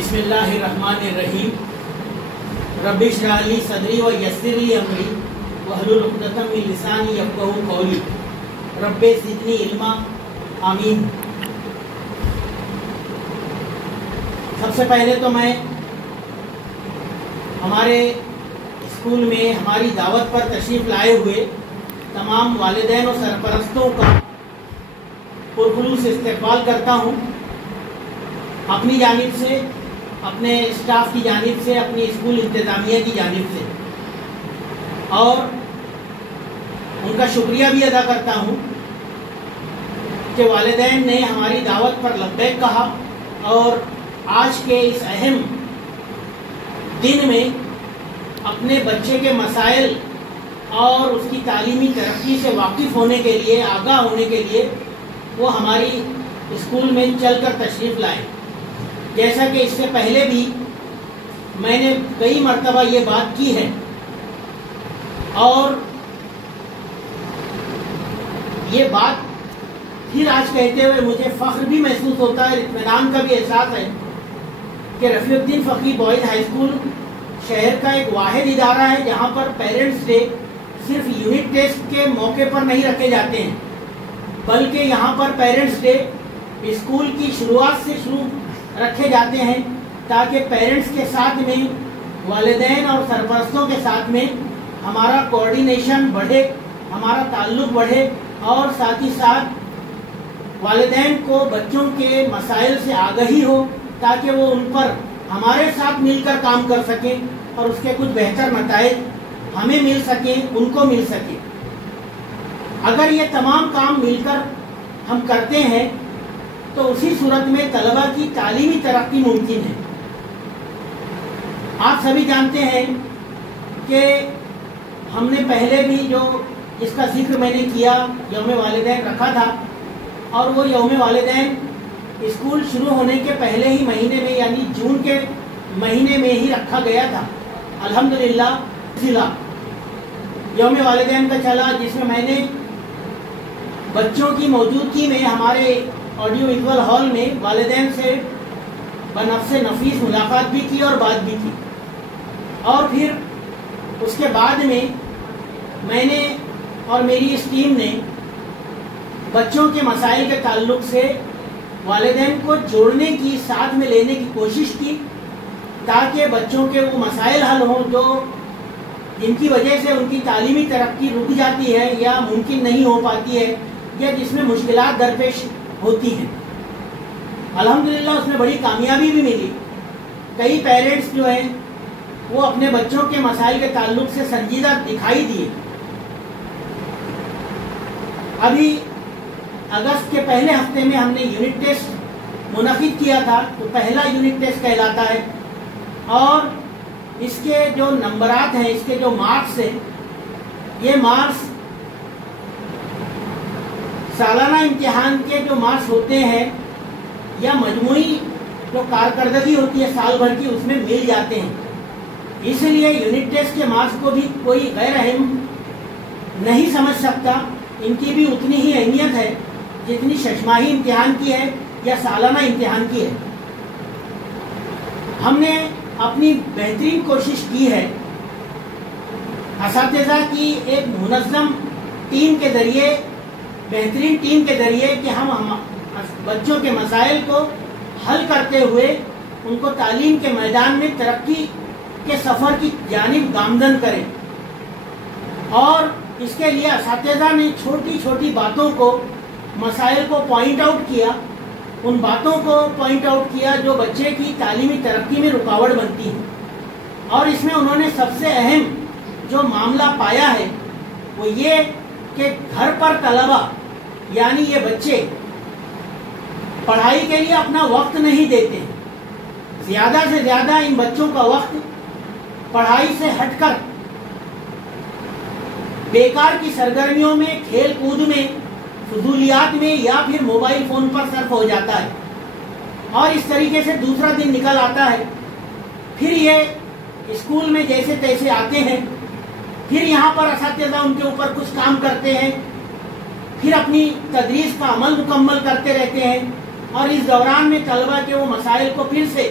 بسم اللہ الرحمن الرحیم رب اشرح لی صدری ویسر لی امری واحلل عقدۃ من لسانی یفقہوا قولی رب زدنی علما آمین۔ سب سے پہلے تو میں ہمارے اسکول میں ہماری دعوت پر تشریف لائے ہوئے تمام والدین و سرپرستوں کا پرخلوص استقبال کرتا ہوں، اپنی جانب سے، اپنے اسٹاف کی جانب سے، اپنی اسکول انتظامیہ کی جانب سے، اور ان کا شکریہ بھی ادا کرتا ہوں کہ والدین نے ہماری دعوت پر لبیک کہا اور آج کے اس اہم دن میں اپنے بچے کے مسائل اور اس کی تعلیمی ترقی سے واقف ہونے کے لیے، آگاہ ہونے کے لیے وہ ہماری اسکول میں چل کر تشریف لائے۔ جیسا کہ اس سے پہلے بھی میں نے کئی مرتبہ یہ بات کی ہے اور یہ بات پھر آج کہتے ہوئے مجھے فخر بھی محسوس ہوتا ہے، اطمینان کا بھی احساس ہے کہ رفیع الدین فقی بوائز ہائی اسکول شہر کا ایک واحد ادارہ ہے جہاں پر پیرنٹس ڈے صرف یونٹ ٹیسٹ کے موقع پر نہیں رکھے جاتے ہیں، بلکہ یہاں پر پیرنٹس ڈے اسکول کی شروعات سے شروع رکھے جاتے ہیں تاکہ پیرنٹس کے ساتھ میں، والدین اور سرپرستوں کے ساتھ میں ہمارا کوآرڈینیشن بڑھے، ہمارا تعلق بڑھے اور ساتھ ہی ساتھ والدین کو بچوں کے مسائل سے آگہی ہو تاکہ وہ ان پر ہمارے ساتھ مل کر کام کر سکیں اور اس کے کچھ بہتر نتائج ہمیں مل سکیں، ان کو مل سکیں۔ اگر یہ تمام کام مل کر ہم کرتے ہیں تو اسی صورت میں طلبہ کی تعلیمی ترقی ممکن ہے۔ آپ سبھی جانتے ہیں کہ ہم نے پہلے بھی جو اس کا ذکر میں نے کیا، یوم والدین رکھا تھا، اور وہ یوم والدین اسکول شروع ہونے کے پہلے ہی مہینے میں یعنی جون کے مہینے میں ہی رکھا گیا تھا۔ الحمدللہ ضلع یوم والدین کا چلا، جس میں میں نے بچوں کی موجودگی میں ہمارے آڈیو ویژول ہال میں والدین سے بنفس نفیس ملاقات بھی کی اور بات بھی کی، اور پھر اس کے بعد میں نے اور میری اس ٹیم نے بچوں کے مسائل کے تعلق سے والدین کو جوڑنے کی، ساتھ میں لینے کی کوشش کی تاکہ بچوں کے وہ مسائل حل ہوں جو جن کی وجہ سے ان کی تعلیمی ترقی رک جاتی ہے یا ممکن نہیں ہو پاتی ہے یا جس میں مشکلات درپیش ہوتی ہیں۔ الحمدللہ اس میں بڑی کامیابی بھی ملی۔ کئی پیرنٹس جو ہیں وہ اپنے بچوں کے مسائل کے تعلق سے سنجیدہ دکھائی دیے۔ ابھی اگست کے پہلے ہفتے میں ہم نے یونٹ ٹیسٹ منعقد کیا تھا، تو پہلا یونٹ ٹیسٹ کہلاتا ہے، اور اس کے جو نمبرات ہیں، اس کے جو مارکس ہیں، یہ مارکس سالانہ امتحان کے جو مارکس ہوتے ہیں یا مجموعی جو کارکردگی ہوتی ہے سال بھر کی، اس میں مل جاتے ہیں۔ اس لیے یونٹ ٹیسٹ کے مارکس کو بھی کوئی غیر اہم نہیں سمجھ سکتا، ان کی بھی اتنی ہی اہمیت ہے جتنی ششماہی امتحان کی ہے یا سالانہ امتحان کی ہے۔ ہم نے اپنی بہترین کوشش کی ہے اساتذہ کی ایک منظم ٹیم کے ذریعے، بہترین ٹیم کے ذریعے، کہ ہم بچوں کے مسائل کو حل کرتے ہوئے ان کو تعلیم کے میدان میں ترقی کے سفر کی جانب گامزن کریں، اور اس کے لیے اساتذہ نے چھوٹی چھوٹی باتوں کو، مسائل کو پوائنٹ آؤٹ کیا، ان باتوں کو پوائنٹ آؤٹ کیا جو بچے کی تعلیمی ترقی میں رکاوٹ بنتی ہیں، اور اس میں انہوں نے سب سے اہم جو معاملہ پایا ہے وہ یہ کہ گھر پر طلبہ یعنی یہ بچے پڑھائی کے لیے اپنا وقت نہیں دیتے، زیادہ سے زیادہ ان بچوں کا وقت پڑھائی سے ہٹ کر بیکار کی سرگرمیوں میں، کھیل کود میں، فضولیات میں یا پھر موبائل فون پر صرف ہو جاتا ہے، اور اس طریقے سے دوسرا دن نکل آتا ہے۔ پھر یہ اسکول میں جیسے تیسے آتے ہیں، پھر یہاں پر اساتذہ ان کے اوپر کچھ کام کرتے ہیں، پھر اپنی تدریس کا عمل مکمل کرتے رہتے ہیں، اور اس دوران میں طلبہ کے وہ مسائل کو پھر سے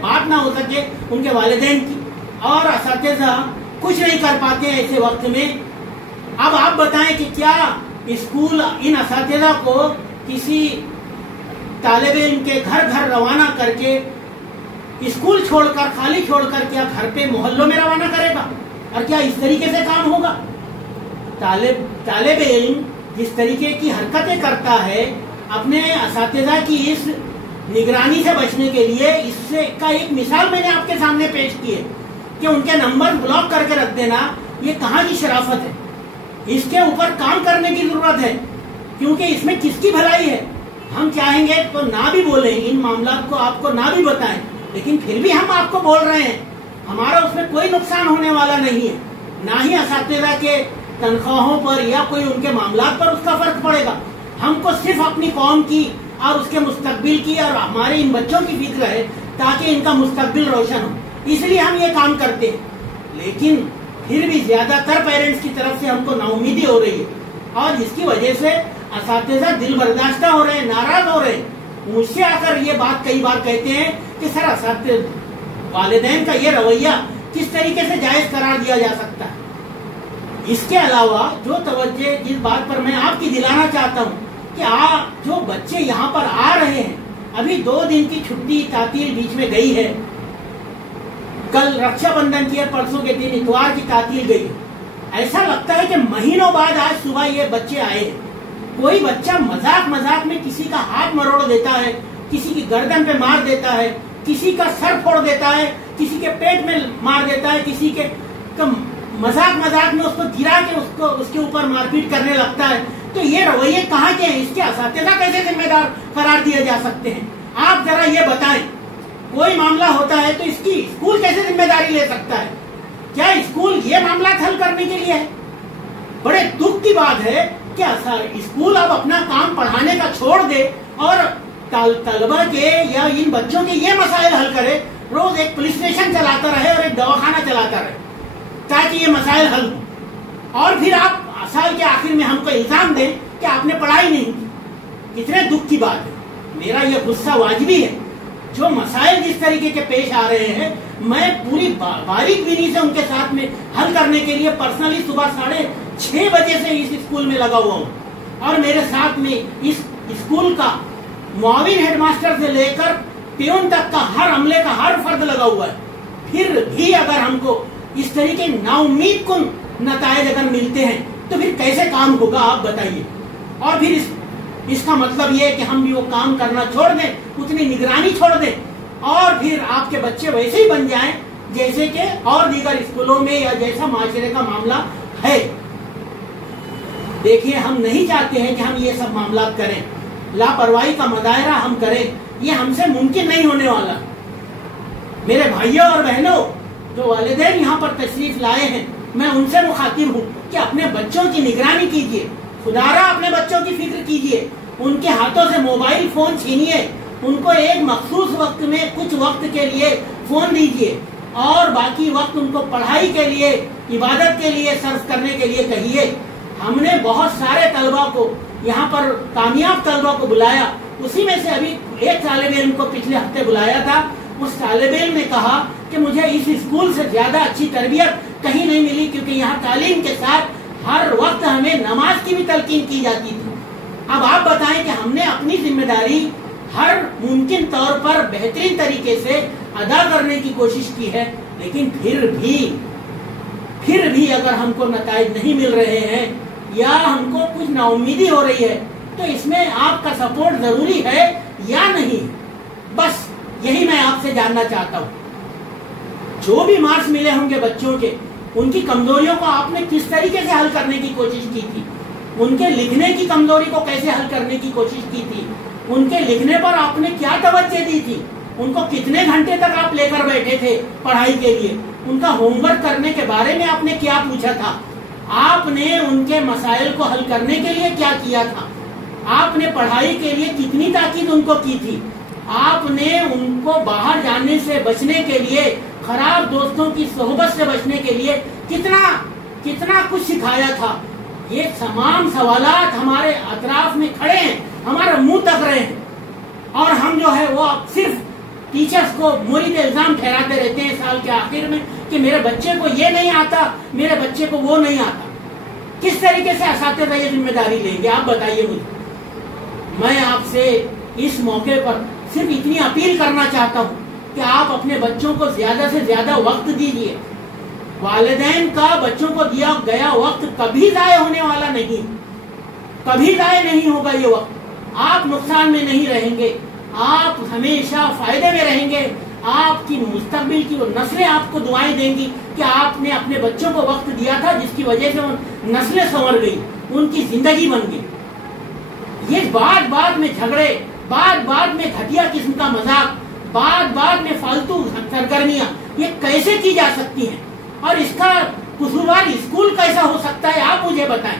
بات نہ ہو سکے ان کے والدین کی، اور اساتذہ کچھ نہیں کر پاتے ہیں ایسے وقت میں۔ اب آپ بتائیں کہ کیا اسکول ان اساتذہ کو کسی طالب علم کے گھر گھر روانہ کر کے اسکول چھوڑ کر، خالی چھوڑ کر، کیا گھر پہ محلوں میں روانہ کرے گا؟ اور کیا اس طریقے سے کام ہوگا؟ طالب علم جس طریقے کی حرکتیں کرتا ہے اپنے اساتذہ کی اس نگرانی سے بچنے کے لیے، اس سے کا ایک مثال میں نے آپ کے سامنے پیش کی ہے کہ ان کے نمبر بلاک کر کے رکھ دینا، یہ کہاں کی شرافت ہے؟ اس کے اوپر کام کرنے کی ضرورت ہے، کیونکہ اس میں کس کی بھلائی ہے؟ ہم چاہیں گے تو نہ بھی بولیں، ان معاملات کو آپ کو نہ بھی بتائیں، لیکن پھر بھی ہم آپ کو بول رہے ہیں۔ ہمارا اس میں کوئی نقصان ہونے والا نہیں ہے، نہ ہی اساتذہ کے تنخواہوں پر یا کوئی ان کے معاملات پر اس کا فرق پڑے گا۔ ہم کو صرف اپنی قوم کی اور اس کے مستقبل کی اور ہمارے ان بچوں کی فکر ہے تاکہ ان کا مستقبل روشن ہو، اس لیے ہم یہ کام کرتے ہیں۔ لیکن پھر بھی زیادہ تر پیرنٹس کی طرف سے ہم کو نا امیدی ہو رہی ہے، اور اس کی وجہ سے اساتذہ دل برداشتہ ہو رہے ہیں، ناراض ہو رہے ہیں۔ مجھ سے آ کر یہ بات کئی بار کہتے ہیں کہ سر اساتذہ والدین کا یہ رویہ کس طریقے سے جائز قرار دیا جا سکتا ہے؟ اس کے علاوہ جو توجہ جس بات پر میں آپ کی دلانا چاہتا ہوں کہ جو بچے یہاں پر آ رہے ہیں، ابھی 2 دن کی چھٹی تعطیل بیچ میں گئی ہے، کل رکشا بندھن کی اور پرسوں کے دن اتوار کی تعطیل گئی ہے۔ ایسا لگتا ہے کہ مہینوں بعد آج صبح یہ بچے آئے ہیں۔ کوئی بچہ مذاق میں کسی کا ہاتھ مروڑ دیتا ہے، کسی کی گردن پہ مار دیتا ہے، کسی کا سر پھوڑ دیتا ہے، کسی کے پیٹ میں مار دیتا ہے، کسی کے مذاق میں اس کو گرا کے اس کے اوپر مار پیٹ کرنے لگتا ہے۔ تو یہ رویے کہاں کے ہیں؟ اس کے اساتذہ کیسے ذمہ دار قرار دیے جا سکتے ہیں؟ آپ ذرا یہ بتائیں، کوئی معاملہ ہوتا ہے تو اس کی اسکول کیسے ذمہ داری لے سکتا ہے؟ کیا اسکول یہ معاملات حل کرنے کے لیے ہے؟ بڑے دکھ کی بات ہے کہ اسکول اب اپنا کام پڑھانے کا چھوڑ دے اور طلبہ کے یا ان بچوں کے یہ مسائل حل کرے، روز ایک پولیس اسٹیشن چلاتا رہے اور ایک دواخانہ چلاتا رہے تاکہ یہ مسائل حل ہوں، اور پھر آپ سال کے آخر میں ہم کو الزام دیں کہ آپ نے پڑھائی نہیں کی۔ کتنے دکھ کی بات ہے۔ میرا یہ غصہ واجبی ہے۔ جو مسائل جس طریقے کے پیش آ رہے ہیں، میں پوری باریک بینی سے ان کے ساتھ میں حل کرنے کے لیے پرسنلی صبح 6:30 بجے سے اس اسکول میں لگا ہوا ہوں، اور میرے ساتھ میں اس اسکول کا معاون ہیڈ ماسٹر سے لے کر پیون تک کا ہر عملے کا ہر فرد لگا ہوا ہے۔ پھر بھی اگر ہم کو اس طریقے نا امید کن نتائج اگر ملتے ہیں تو پھر کیسے کام ہوگا آپ بتائیے؟ اور پھر اس کا مطلب یہ ہے کہ ہم بھی وہ کام کرنا چھوڑ دیں، اتنی نگرانی چھوڑ دیں، اور پھر آپ کے بچے ویسے ہی بن جائیں جیسے کہ اور دیگر اسکولوں میں یا جیسا معاشرے کا معاملہ ہے۔ دیکھیے، ہم نہیں چاہتے ہیں کہ ہم یہ سب معاملات کریں، لاپرواہی کا مظاہرہ ہم کریں، یہ ہم سے ممکن نہیں ہونے والا۔ میرے بھائیوں اور بہنوں، جو والدین یہاں پر تشریف لائے ہیں، میں ان سے مخاطب ہوں کہ اپنے بچوں کی نگرانی کیجیے، خدارا اپنے بچوں کی فکر کیجیے، ان کے ہاتھوں سے موبائل فون چھینیے، ان کو ایک مخصوص وقت میں کچھ وقت کے لیے فون دیجیے، اور باقی وقت ان کو پڑھائی کے لیے، عبادت کے لیے صرف کرنے کے لیے کہیے۔ ہم نے بہت سارے طلبہ کو یہاں پر، کامیاب طلبہ کو بلایا، اسی میں سے ابھی ایک طالب علم کو پچھلے ہفتے بلایا تھا۔ اس طالب علم نے کہا کہ مجھے اس اسکول سے زیادہ اچھی تربیت کہیں نہیں ملی، کیونکہ یہاں تعلیم کے ساتھ ہر وقت ہمیں نماز کی بھی تلقین کی جاتی تھی۔ اب آپ بتائیں کہ ہم نے اپنی ذمہ داری ہر ممکن طور پر بہترین طریقے سے ادا کرنے کی کوشش کی ہے، لیکن پھر بھی اگر ہم کو نتائج نہیں مل رہے ہیں یا ہم کو کچھ نا امیدی ہو رہی ہے تو اس میں آپ کا سپورٹ ضروری ہے یا نہیں؟ بس یہی میں آپ سے جاننا چاہتا ہوں۔ جو بھی مارکس ملے ہوں گے بچوں کے، ان کی کمزوریوں کو آپ نے کس طریقے سے حل کرنے کی کوشش کی تھی؟ ان کے لکھنے کی کمزوری کو کیسے حل کرنے کی کوشش کی تھی؟ ان کے لکھنے پر آپ نے کیا توجہ دی تھی؟ ان کو کتنے گھنٹے تک آپ لے کر بیٹھے تھے پڑھائی کے لیے؟ ان کا ہوم ورک کرنے کے بارے میں آپ نے کیا پوچھا تھا؟ آپ نے ان کے مسائل کو حل کرنے کے لیے کیا کیا تھا؟ آپ نے پڑھائی کے لیے کتنی تاکید ان کو کی تھی؟ آپ نے ان کو باہر جانے سے بچنے کے لیے، خراب دوستوں کی صحبت سے بچنے کے لیے کتنا کچھ سکھایا تھا؟ یہ تمام سوالات ہمارے اطراف میں کھڑے ہیں، ہمارا منہ تک رہے ہیں، اور ہم جو ہے وہ اب صرف ٹیچرز کو مورد الزام ٹھہراتے رہتے ہیں سال کے آخر میں کہ میرے بچے کو یہ نہیں آتا، میرے بچے کو وہ نہیں آتا۔ کس طریقے سے اساتذہ یہ ذمہ داری لیں گے آپ بتائیے مجھے۔ میں آپ سے اس موقع پر صرف اتنی اپیل کرنا چاہتا ہوں کہ آپ اپنے بچوں کو زیادہ سے زیادہ وقت دیجیے۔ والدین کا بچوں کو دیا گیا وقت کبھی ضائع ہونے والا نہیں، کبھی ضائع نہیں ہوگا یہ وقت۔ آپ نقصان میں نہیں رہیں گے، آپ ہمیشہ فائدے میں رہیں گے۔ آپ کی مستقبل کی وہ نسلیں آپ کو دعائیں دیں گی کہ آپ نے اپنے بچوں کو وقت دیا تھا، جس کی وجہ سے وہ نسلیں سنور گئی، ان کی زندگی بن گئی۔ یہ بات بات میں جھگڑے، بات بات میں گھٹیا قسم کا مذاق، بات بات میں فالتو سرگرمیاں یہ کیسے کی جا سکتی ہیں؟ اور اس کا قصوروار اسکول کیسا ہو سکتا ہے؟ آپ مجھے بتائیں۔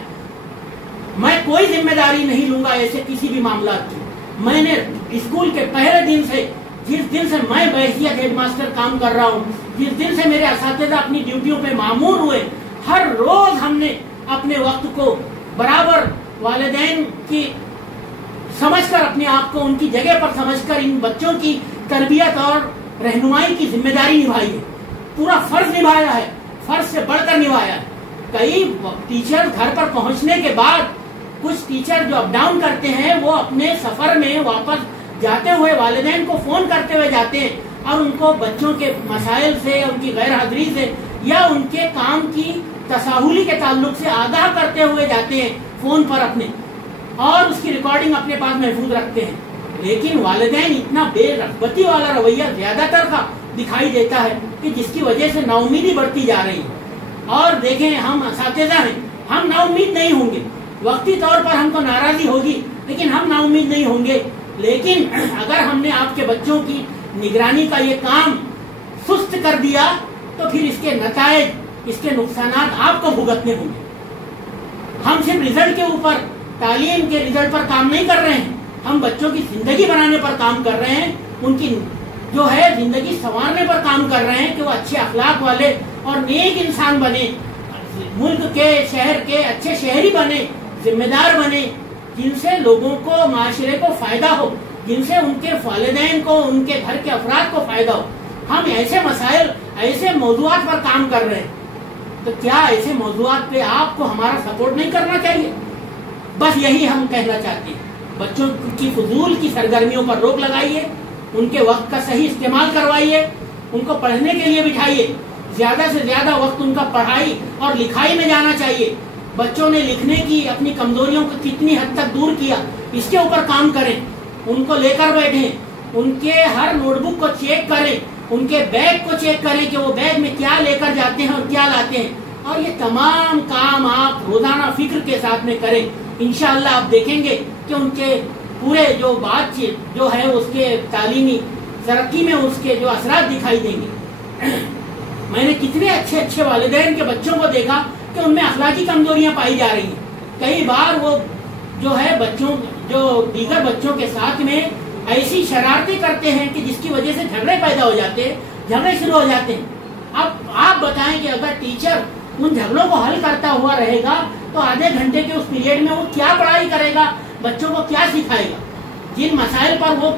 میں کوئی ذمہ داری نہیں لوں گا ایسے کسی بھی معاملات کی۔ میں نے اسکول کے پہلے دن سے، جس دن سے میں بحیثیت ہیڈ ماسٹر کام کر رہا ہوں، جس دن سے میرے اساتذہ اپنی ڈیوٹیوں پہ مامور ہوئے، ہر روز ہم نے اپنے وقت کو برابر والدین کی سمجھ کر، اپنے آپ کو ان کی جگہ پر سمجھ کر ان بچوں کی تربیت اور رہنمائی کی ذمہ داری نبھائی ہے، پورا فرض نبھایا ہے، فرض سے بڑھ کر نبھایا ہے۔ کئی ٹیچر گھر پر پہنچنے کے بعد، کچھ ٹیچر جو اپ ڈاؤن کرتے ہیں وہ اپنے سفر میں واپس جاتے ہوئے والدین کو فون کرتے ہوئے جاتے ہیں اور ان کو بچوں کے مسائل سے، ان کی غیر حاضری سے یا ان کے کام کی تساہلی کے تعلق سے آگاہ کرتے ہوئے جاتے ہیں فون پر اپنے، اور اس کی ریکارڈنگ اپنے پاس محفوظ رکھتے ہیں۔ لیکن والدین اتنا بے رغبتی والا رویہ زیادہ تر کا دکھائی دیتا ہے کہ جس کی وجہ سے ناامیدی بڑھتی جا رہی ہے۔ اور دیکھیں، ہم اساتذہ ہیں، ہم نا امید نہیں ہوں گے۔ وقتی طور پر ہم کو ناراضی ہوگی لیکن ہم نا امید نہیں ہوں گے۔ لیکن اگر ہم نے آپ کے بچوں کی نگرانی کا یہ کام سست کر دیا تو پھر اس کے نتائج، اس کے نقصانات آپ کو بھگتنے ہوں گے۔ ہم صرف رزلٹ کے اوپر، تعلیم کے رزلٹ پر کام نہیں کر رہے ہیں، ہم بچوں کی زندگی بنانے پر کام کر رہے ہیں، ان کی جو ہے زندگی سنوارنے پر کام کر رہے ہیں کہ وہ اچھے اخلاق والے اور نیک انسان بنے، ملک کے، شہر کے اچھے شہری بنے، ذمہ دار بنے، جن سے لوگوں کو، معاشرے کو فائدہ ہو، جن سے ان کے والدین کو، ان کے گھر کے افراد کو فائدہ ہو۔ ہم ایسے مسائل، ایسے موضوعات پر کام کر رہے ہیں، تو کیا ایسے موضوعات پہ آپ کو ہمارا سپورٹ نہیں کرنا چاہیے؟ بس یہی ہم کہنا چاہتے ہیں۔ بچوں کی فضول کی سرگرمیوں پر روک لگائیے، ان کے وقت کا صحیح استعمال کروائیے، ان کو پڑھنے کے لیے بٹھائیے، زیادہ سے زیادہ وقت ان کا پڑھائی اور لکھائی میں جانا چاہیے۔ بچوں نے لکھنے کی اپنی کمزوریوں کو کتنی حد تک دور کیا، اس کے اوپر کام کریں، ان کو لے کر بیٹھیں، ان کے ہر نوٹ بک کو چیک کریں، ان کے بیگ کو چیک کریں کہ وہ بیگ میں کیا لے کر جاتے ہیں اور کیا لاتے ہیں، اور یہ تمام کام آپ روزانہ فکر کے ساتھ میں کریں۔ انشاءاللہ آپ دیکھیں گے کہ ان کے پورے جو بات چیت جو ہے اس کے تعلیمی ترقی میں اس کے جو اثرات دکھائی دیں گے۔ میں نے کتنے اچھے اچھے والدین کے بچوں کو دیکھا کہ ان میں اخلاقی کمزوریاں پائی جا رہی ہیں۔ کئی بار وہ جو ہے بچوں، جو دیگر بچوں کے ساتھ میں ایسی شرارتیں کرتے ہیں کہ جس کی وجہ سے جھگڑے پیدا ہو جاتے ہیں، جھگڑے شروع ہو جاتے ہیں۔ اب آپ بتائیں کہ اگر ٹیچر ان جھگڑوں کو حل کرتا ہوا رہے گا تو آدھے گھنٹے کے اس پیریڈ میں وہ کیا پڑھائی کرے گا، بچوں کو کیا سکھائے گا؟ جن مسائل پر وہ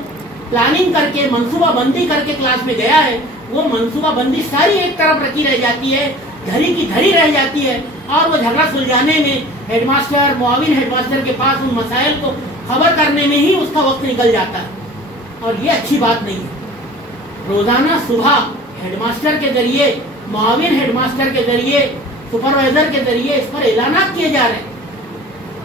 پلاننگ کر کے، منصوبہ بندی کر کے کلاس میں گیا ہے، وہ منصوبہ بندی ساری ایک طرف رکھی رہ جاتی ہے، دھری کی دھری رہ جاتی ہے، اور وہ جھگڑا سلجھانے میں ہیڈ ماسٹر، معاون ہیڈ ماسٹر کے پاس ان مسائل کو خبر کرنے میں ہی اس کا وقت نکل جاتا ہے، اور یہ اچھی بات نہیں ہے۔ روزانہ صبح ہیڈ ماسٹر کے ذریعے، معاون ہیڈ ماسٹر کے ذریعے، سپروائزر کے ذریعے اس پر اعلانات کیے جا رہے ہیں۔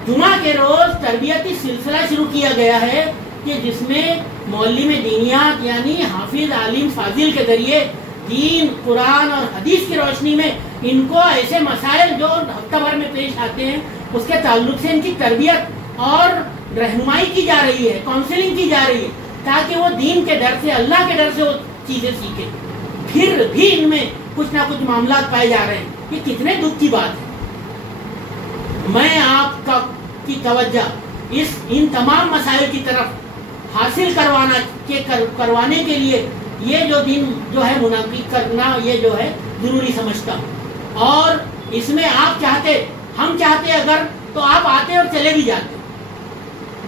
جمعہ کے روز تربیتی سلسلہ شروع کیا گیا ہے کہ جس میں معلم دینیات یعنی حافظ، عالم، فاضل کے ذریعے دین، قرآن اور حدیث کی روشنی میں ان کو ایسے مسائل جو ہفتہ بھر میں پیش آتے ہیں اس کے تعلق سے ان کی تربیت اور رہنمائی کی جا رہی ہے، کاؤنسلنگ کی جا رہی ہے، تاکہ وہ دین کے ڈر سے، اللہ کے ڈر سے وہ چیزیں سیکھیں۔ پھر بھی ان میں کچھ نہ کچھ معاملات پائے جا رہے ہیں، یہ کتنے دکھ کی بات ہے۔ میں آپ کی توجہ ان تمام مسائل کی طرف حاصل کروانے کے لیے یہ جو دن جو ہے منعقد کرنا یہ جو ہے ضروری سمجھتا ہوں، اور اس میں آپ چاہتے، ہم چاہتے اگر تو آپ آتے اور چلے بھی جاتے،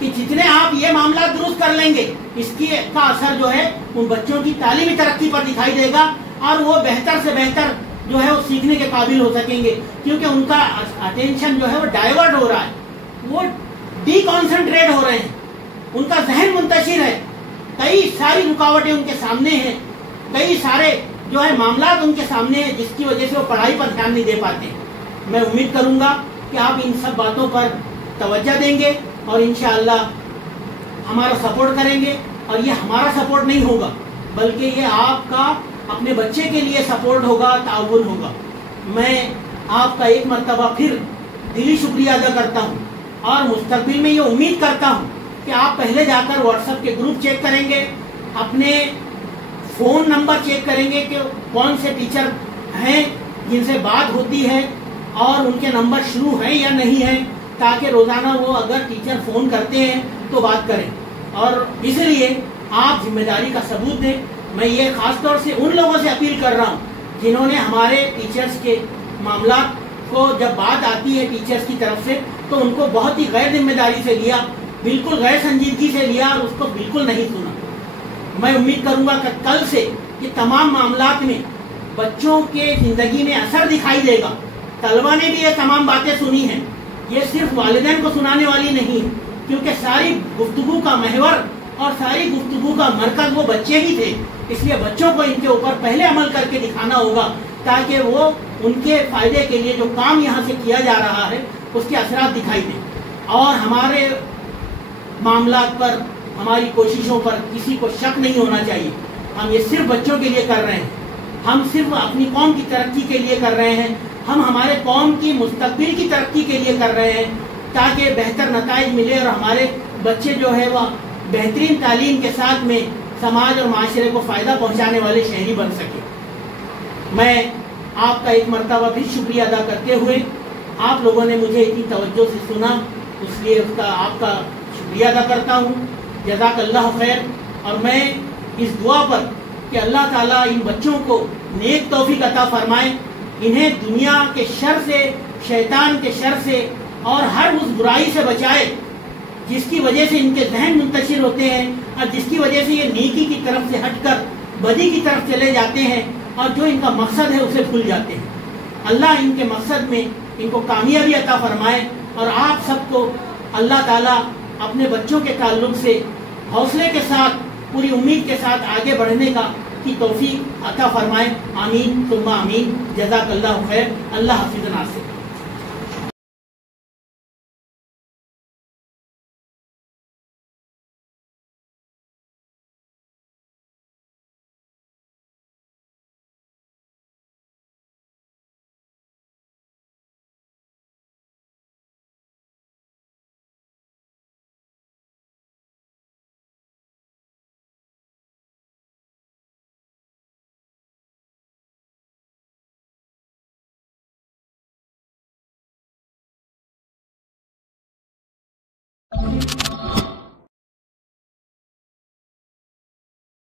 کہ جتنے آپ یہ معاملات درست کر لیں گے اس کا اثر جو ہے ان بچوں کی تعلیمی ترقی پر دکھائی دے گا اور وہ بہتر سے بہتر جو ہے وہ سیکھنے کے قابل ہو سکیں گے، کیونکہ ان کا اٹینشن جو ہے وہ ڈائیورٹ ہو رہا ہے، وہ ڈی کانسنٹریٹ ہو رہے ہیں، ان کا ذہن منتشر ہے، کئی ساری رکاوٹیں ان کے سامنے ہیں، کئی سارے جو ہے معاملات ان کے سامنے ہیں جس کی وجہ سے وہ پڑھائی پر دھیان نہیں دے پاتے۔ میں امید کروں گا کہ آپ ان سب باتوں پر توجہ دیں گے اور انشاءاللہ ہمارا سپورٹ کریں گے، اور یہ ہمارا سپورٹ نہیں ہوگا بلکہ یہ آپ کا اپنے بچے کے لیے سپورٹ ہوگا، تعاون ہوگا۔ میں آپ کا ایک مرتبہ پھر دلی شکریہ ادا کرتا ہوں اور مستقبل میں یہ امید کرتا ہوں کہ آپ پہلے جا کر واٹس ایپ کے گروپ چیک کریں گے، اپنے فون نمبر چیک کریں گے کہ کون سے ٹیچر ہیں جن سے بات ہوتی ہے اور ان کے نمبر شروع ہیں یا نہیں ہیں، تاکہ روزانہ وہ اگر ٹیچر فون کرتے ہیں تو بات کریں، اور اس لیے آپ ذمہ داری کا ثبوت دیں۔ میں یہ خاص طور سے ان لوگوں سے اپیل کر رہا ہوں جنہوں نے ہمارے ٹیچرز کے معاملات کو جب بات آتی ہے ٹیچرز کی طرف سے تو ان کو بہت ہی غیر ذمہ داری سے لیا، بالکل غیر سنجیدگی سے لیا اور اس کو بالکل نہیں سنا۔ میں امید کروں گا کہ کل سے یہ تمام معاملات میں بچوں کے زندگی میں اثر دکھائی دے گا۔ طلبہ نے بھی یہ تمام باتیں سنی ہیں، یہ صرف والدین کو سنانے والی نہیں ہے، کیونکہ ساری گفتگو کا محور اور ساری گفتگو کا مرکز وہ بچے ہی تھے، اس لیے بچوں کو ان کے اوپر پہلے عمل کر کے دکھانا ہوگا تاکہ وہ ان کے فائدے کے لیے جو کام یہاں سے کیا جا رہا ہے اس کے اثرات دکھائی دیں، اور ہمارے معاملات پر، ہماری کوششوں پر کسی کو شک نہیں ہونا چاہیے۔ ہم یہ صرف بچوں کے لیے کر رہے ہیں، ہم صرف اپنی قوم کی ترقی کے لیے کر رہے ہیں، ہم ہمارے قوم کی مستقبل کی ترقی کے لیے کر رہے ہیں تاکہ بہتر نتائج ملے اور ہمارے بچے جو ہے وہ بہترین تعلیم کے ساتھ میں سماج اور معاشرے کو فائدہ پہنچانے والے شہری بن سکے۔ میں آپ کا ایک مرتبہ بھی شکریہ ادا کرتے ہوئے، آپ لوگوں نے مجھے اتنی توجہ سے سنا، اس لیے آپ کا شکریہ ادا کرتا ہوں۔ جزاک اللہ خیر، اور میں اس دعا پر کہ اللہ تعالیٰ ان بچوں کو نیک توفیق عطا فرمائے، انہیں دنیا کے شر سے، شیطان کے شر سے اور ہر اس برائی سے بچائے جس کی وجہ سے ان کے ذہن منتشر ہوتے ہیں اور جس کی وجہ سے یہ نیکی کی طرف سے ہٹ کر بدی کی طرف چلے جاتے ہیں اور جو ان کا مقصد ہے اسے بھول جاتے ہیں۔ اللہ ان کے مقصد میں ان کو کامیابی عطا فرمائے، اور آپ سب کو اللہ تعالیٰ اپنے بچوں کے تعلق سے حوصلے کے ساتھ، پوری امید کے ساتھ آگے بڑھنے کی توفیق عطا فرمائے۔ آمین ثم آمین۔ جزاک اللہ خیر۔ اللہ حافظ ناصر۔